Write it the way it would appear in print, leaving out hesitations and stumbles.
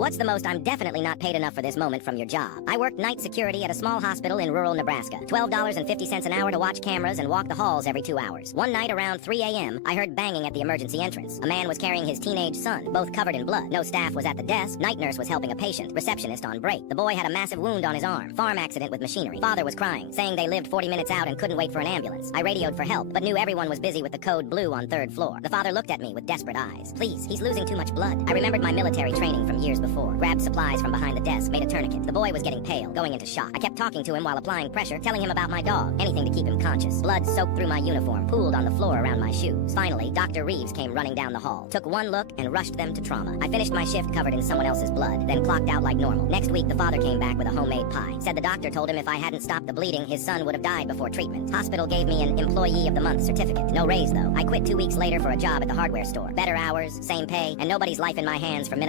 What's the most I'm definitely not paid enough for this moment from your job? I worked night security at a small hospital in rural Nebraska. $12.50 an hour to watch cameras and walk the halls every 2 hours. One night around 3 a.m., I heard banging at the emergency entrance. A man was carrying his teenage son, both covered in blood. No staff was at the desk. Night nurse was helping a patient. Receptionist on break. The boy had a massive wound on his arm. Farm accident with machinery. Father was crying, saying they lived 40 minutes out and couldn't wait for an ambulance. I radioed for help, but knew everyone was busy with the code blue on 3rd floor. The father looked at me with desperate eyes. Please, he's losing too much blood. I remembered my military training from years before. Grabbed supplies from behind the desk, made a tourniquet. The boy was getting pale, going into shock. I kept talking to him while applying pressure, telling him about my dog, anything to keep him conscious. Blood soaked through my uniform, pooled on the floor around my shoes. Finally, Dr. Reeves came running down the hall, took one look, and rushed them to trauma. I finished my shift covered in someone else's blood, then clocked out like normal. Next week, the father came back with a homemade pie. Said the doctor told him if I hadn't stopped the bleeding, his son would have died before treatment. Hospital gave me an Employee of the Month certificate. No raise, though. I quit 2 weeks later for a job at the hardware store. Better hours, same pay, and nobody's life in my hands for minutes.